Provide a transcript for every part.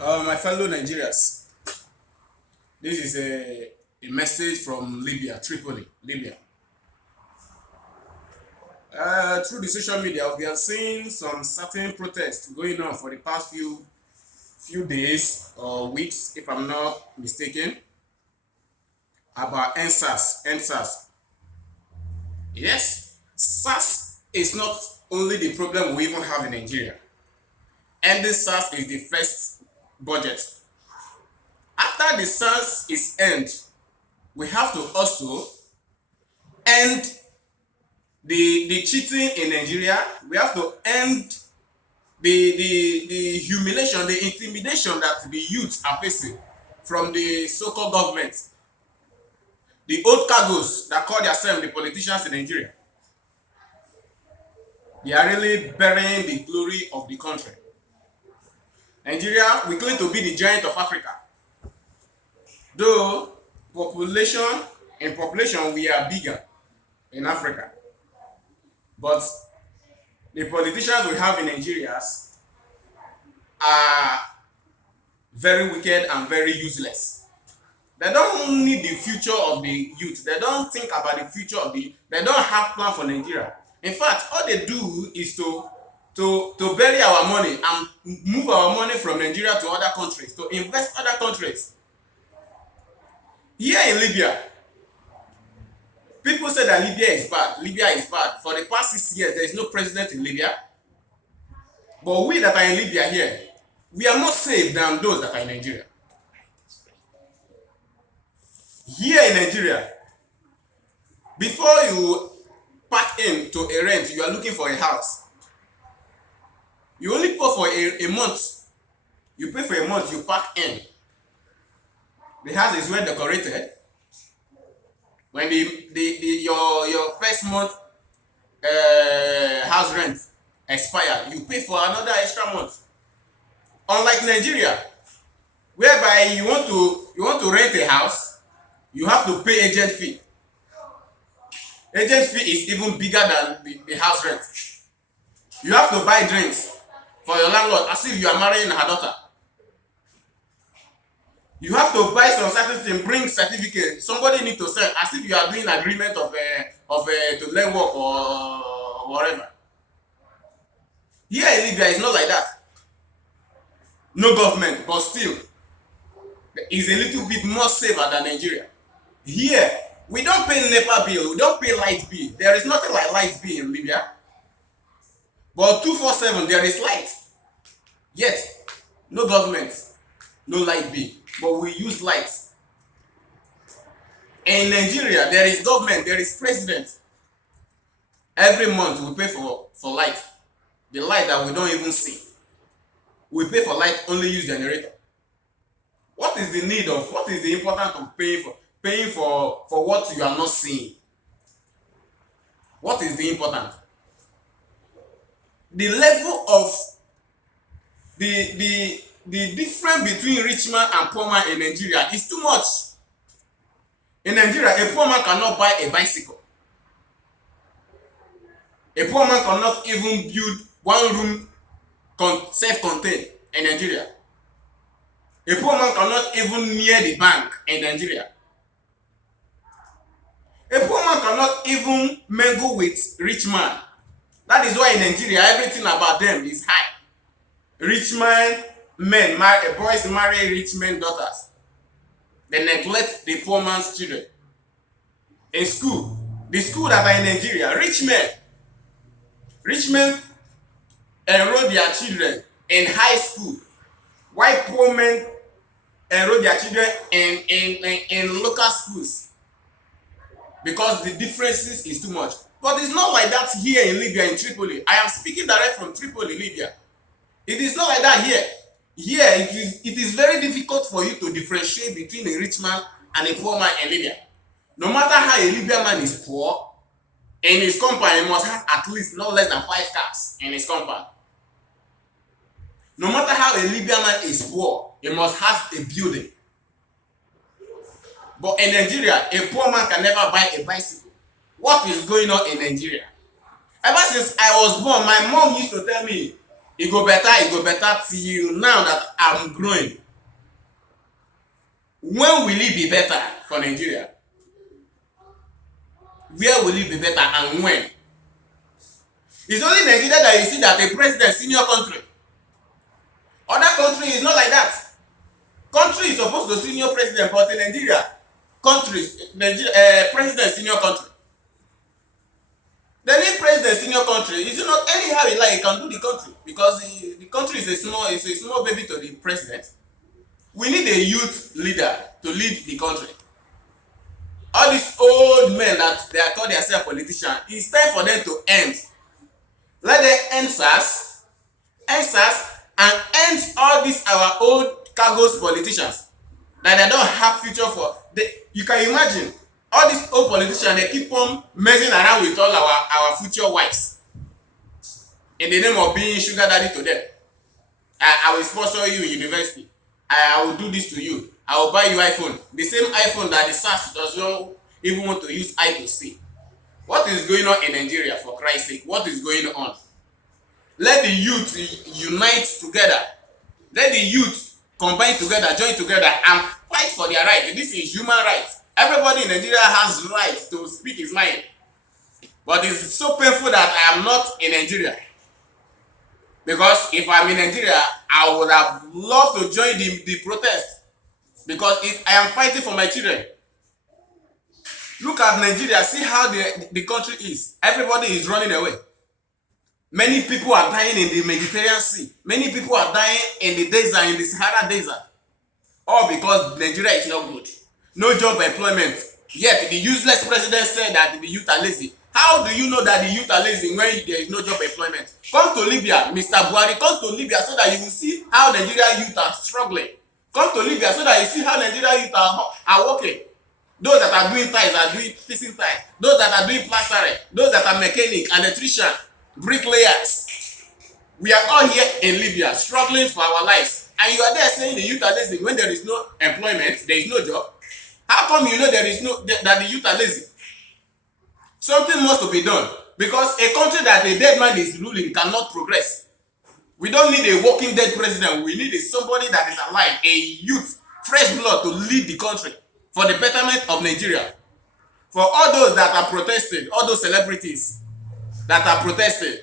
My fellow Nigerians, this is a message from Libya, Tripoli, Libya. Through the social media, we are seeing some certain protests going on for the past few days or weeks, if I'm not mistaken, about NSAS. NSAS. Yes, SARS is not only the problem we even have in Nigeria. Ending SARS is the first budget. After the SARS is end, we have to also end the cheating in Nigeria. We have to end the humiliation, the intimidation that the youth are facing from the so-called government. The old cargos that call themselves the politicians in Nigeria. They are really burying the glory of the country. Nigeria, we claim to be the giant of Africa. Though in population we are bigger in Africa. But the politicians we have in Nigeria are very wicked and very useless. They don't need the future of the youth. They don't think about the future of they don't have plan for Nigeria. In fact, all they do is to bury our money and move our money from Nigeria to other countries, to invest other countries. Here in Libya, people say that Libya is bad. Libya is bad. For the past 6 years, there is no president in Libya. But we that are in Libya here, we are more safe than those that are in Nigeria. Here in Nigeria, before you pack in to a rent, you are looking for a house. You only pay for a month. You pay for a month, you pack in. The house is well decorated. When your first month house rent expire, you pay for another extra month. Unlike Nigeria, whereby you want to rent a house, you have to pay agent fee. Agent fee is even bigger than the house rent. You have to buy drinks for your landlord as if you are marrying her daughter. You have to buy some certain thing, bring certificate. Somebody need to sell as if you are doing agreement of to learn work or whatever. Here in Libya, it's not like that. No government, but still, it's a little bit more safer than Nigeria. Here, we don't pay NEPA bill, we don't pay light bill. There is nothing like light bill in Libya. But 247, there is light. Yet, no government, no light bill. But we use light. In Nigeria, there is government, there is president. Every month we pay for light. The light that we don't even see. We pay for light, only use generator. What is the need of, what is the importance of paying for what you are not seeing? What is the importance? The level of the difference between rich man and poor man in Nigeria is too much. In Nigeria, a poor man cannot buy a bicycle. A poor man cannot even build one room self-contained in Nigeria. A poor man cannot even near the bank in Nigeria. A poor man cannot even mingle with rich man. That is why in Nigeria, everything about them is high. Rich men, boys marry rich men daughters. They neglect the poor man's children. In school, the school that are in Nigeria, rich men enroll their children in high school, while poor men enroll their children in local schools because the differences is too much. But it's not like that here in Libya, in Tripoli. I am speaking direct from Tripoli, Libya. It is not like that here. Here, it is very difficult for you to differentiate between a rich man and a poor man in Libya. No matter how a Libyan man is poor, in his compound, he must have at least not less than 5 cars in his compound. No matter how a Libyan man is poor, he must have a building. But in Nigeria, a poor man can never buy a bicycle. What is going on in Nigeria? Ever since I was born, my mom used to tell me, It go better till now that I'm growing. When will it be better for Nigeria? Where will it be better and when? It's only Nigeria that you see that a president senior country. Other country is not like that. Country is supposed to senior president, but in Nigeria, president senior country. They need president senior country. Is it not anyhow he like he can do the country? Because the country is a small baby to the president. We need a youth leader to lead the country. All these old men that they are called themselves politicians, it's time for them to end. Let them end SARS, and end all these our old cargos politicians that they don't have future for. You can imagine all these old politicians, they keep on messing around with all our future wives in the name of being sugar daddy to them. I will sponsor you in university. I will do this to you. I will buy you iPhone. The same iPhone that the SARS does not even want to use eye to see. What is going on in Nigeria, for Christ's sake? What is going on? Let the youth unite together. Let the youth combine together, join together, and fight for their rights. This is human rights. Everybody in Nigeria has right to speak his mind. But it's so painful that I am not in Nigeria. Because if I'm in Nigeria, I would have loved to join the protest. Because I am fighting for my children. Look at Nigeria, see how the country is. Everybody is running away. Many people are dying in the Mediterranean Sea. Many people are dying in the desert, in the Sahara Desert. All because Nigeria is not good. No job employment. Yet the useless president said that the youth are lazy. How do you know that the youth are lazy when there is no job employment? Come to Libya, Mr. Buhari, come to Libya so that you will see how Nigeria youth are struggling. Come to Libya so that you see how Nigeria youth are working. Those that are doing tiles are doing fixing tiles. Those that are doing plastering. Those that are mechanic, electrician, bricklayers. We are all here in Libya struggling for our lives. And you are there saying the youth are lazy when there is no employment, there is no job. How come you know that the youth are lazy? Something must be done. Because a country that a dead man is ruling cannot progress. We don't need a walking dead president. We need somebody that is alive, a youth, fresh blood to lead the country for the betterment of Nigeria. For all those that are protesting, all those celebrities that are protesting,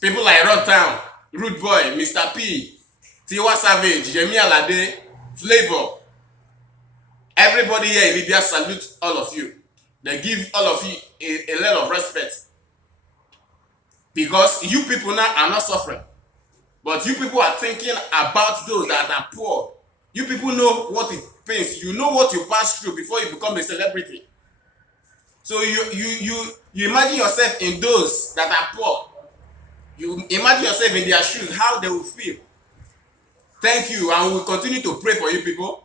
people like Runtown, Rude Boy, Mr. P, Tiwa Savage, Yemi Alade, Flavor, everybody here in Libya salute all of you. They give all of you a lot of respect. Because you people now are not suffering. But you people are thinking about those that are poor. You people know what it pains. You know what you pass through before you become a celebrity. So you imagine yourself in those that are poor. You imagine yourself in their shoes, how they will feel. Thank you, and we will continue to pray for you people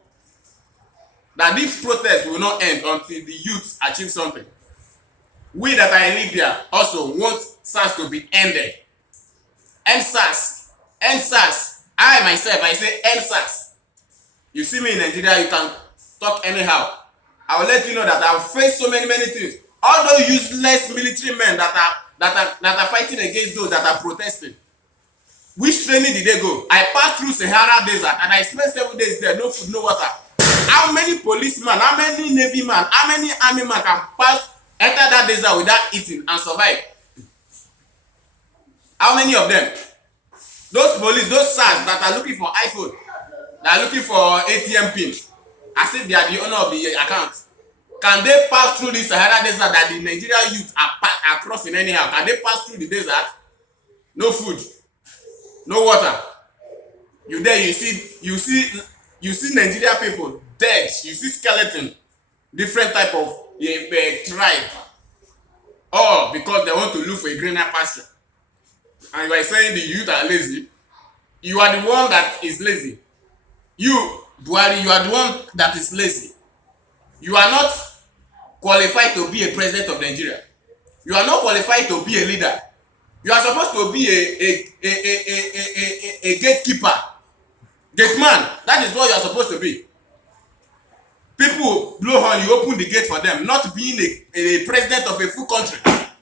that this protest will not end until the youth achieve something. We that are in Libya also want SARS to be ended. End SARS. End SARS. I myself, I say end SARS. You see me in Nigeria, you can talk anyhow. I will let you know that I have faced so many things. All those useless military men that are fighting against those that are protesting. Which training did they go? I passed through Sahara Desert and I spent 7 days there, no food, no water. How many policemen, how many navy men, how many army men can enter that desert without eating and survive? How many of them? Those police, those SARS that are looking for iPhone, that are looking for ATM pin, as if they are the owner of the account. Can they pass through the Sahara Desert that the Nigerian youth are crossing anyhow? Can they pass through the desert? No food, no water. You there, you see Nigerian people dead. You see skeleton, different type of tribe. All because they want to look for a greener pasture. And you are saying the youth are lazy. You are the one that is lazy. You, Buhari, you are the one that is lazy. You are not qualified to be a president of Nigeria. You are not qualified to be a leader. You are supposed to be a gatekeeper. Gate man. That is what you are supposed to be. People blow horn, you open the gate for them, not being a president of a full country.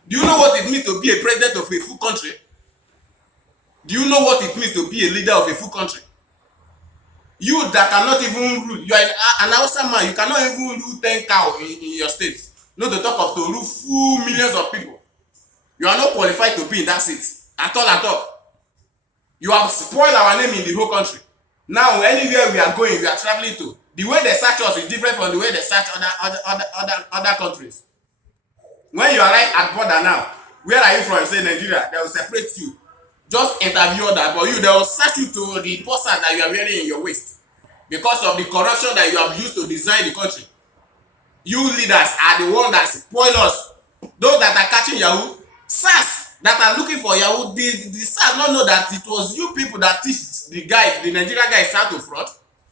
Do you know what it means to be a president of a full country? Do you know what it means to be a leader of a full country? You that cannot even rule, you are an Hausa man, you cannot even rule 10 cows in your state. Not to talk of to rule full millions of people. You are not qualified to be in that seat at all, at all. You have spoiled our name in the whole country. Now, anywhere we are going, we are traveling to, the way they search us is different from the way they search other countries. When you arrive at border now, where are you from? Say Nigeria, they will separate you. Just interview that, but they will search you to the poster that you are wearing in your waist because of the corruption that you have used to design the country. You leaders are the ones that spoil us. Those that are catching Yahoo, SARS that are looking for Yahoo, the SARS not know that it was you people that teach the Nigerian guys how to fraud.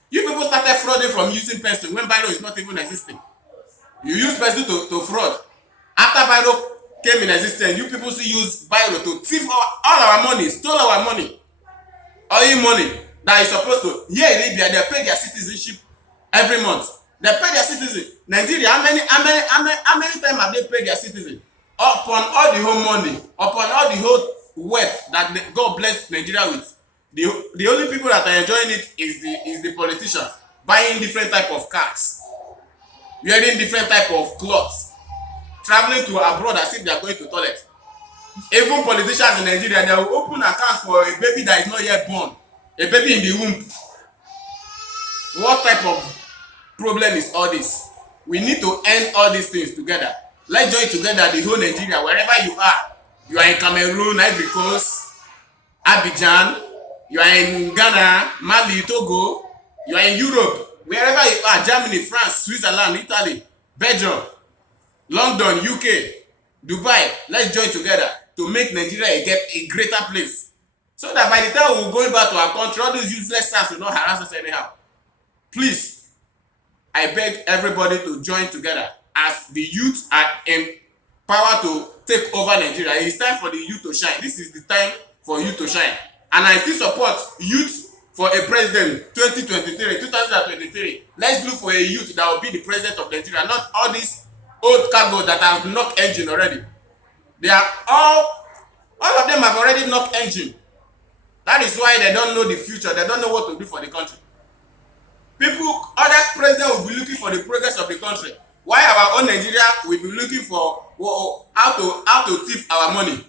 You people started frauding from using pencil when Biro is not even existing. You use pencil to fraud. After Biro came in existence, you people still use Biro to thief all our money, stole our money. Oil money that is supposed to, here in Libya, they pay their citizenship every month. They pay their citizen. Nigeria, how many times have they paid their citizen? Upon all the whole money, upon all the whole wealth that God bless Nigeria with, the only people that are enjoying it is the politicians, buying different type of cars, wearing different type of clothes, traveling to abroad as if they are going to toilet. Even politicians in Nigeria, they will open account for a baby that is not yet born, a baby in the womb. What type of problem is all this? We need to end all these things together. Let's join together the whole Nigeria, wherever you are. You are in Cameroon, Ivory Coast, Abidjan, you are in Ghana, Mali, Togo, you are in Europe, wherever you are, Germany, France, Switzerland, Italy, Belgium, London, UK, Dubai. Let's join together to make Nigeria get a greater place. So that by the time we're going back to our country, all these useless SARS will not harass us anyhow. Please, I beg everybody to join together as the youth are empowered to take over Nigeria. It's time for the youth to shine. This is the time for youth to shine. And I still support youth for a president 2023. Let's look for a youth that will be the president of Nigeria, not all these old cargo that have knocked engine already. They are all of them have already knocked engine. That is why they don't know the future. They don't know what to do for the country. Other presidents will be looking for the progress of the country. Why our own Nigeria will be looking for how to thief our money.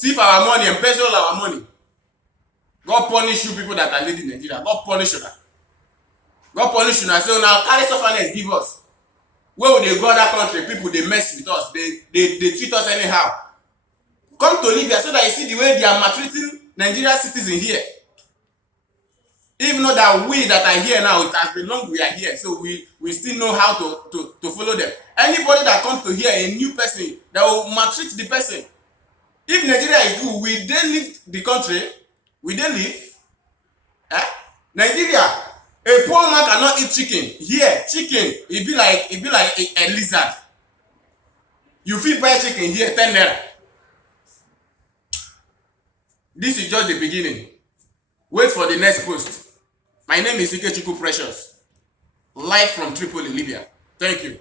Thief our money, embezzle our money. God punish you people that are leading Nigeria. God punish you. God punish you. So now carry suffering give us. Where would they go other country? People they mess with us. They treat us anyhow. Come to Libya so that you see the way they are maltreating Nigerian citizens here. Even though that we that are here now, it has been long we are here, so we still know how to follow them. Anybody that comes to here, a new person, that will maltreat the person. If Nigeria is good, will they leave the country? Will they leave? Nigeria, a poor man cannot eat chicken. Here, chicken, it be like a lizard. You fit buy chicken here, 10 naira. This is just the beginning. Wait for the next post. My name is Ikechukwu Precious, live from Tripoli, Libya. Thank you.